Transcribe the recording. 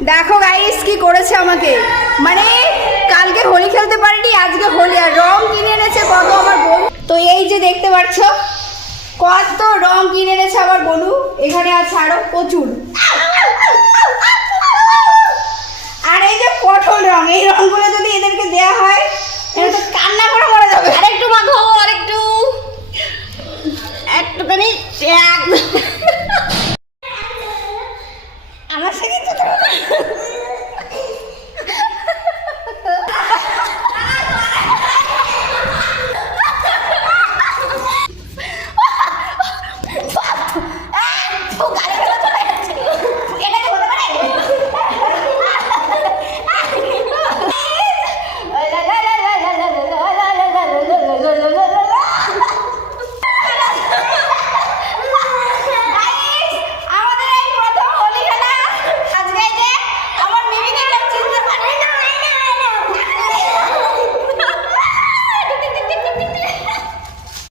দেখো গাইস কি করেছে আমাকে, মানে কালকে হোলি খেলতে পারিনি, আজকে হোলি আর রং কিনে এনেছে কত আমার বোন। তো এই যে দেখতে পাচ্ছ কত রং কিনে এনেছে আমার বোনু, এখানে আছে আরো প্রচুর। আর এই যে কঠোর রং, এই রংগুলো যদি এদেরকে দেওয়া হয় এটা তো কান্না করে মরে যাবে। আরেকটু মাখো, আরেকটু, একটুখানি আমার সাথে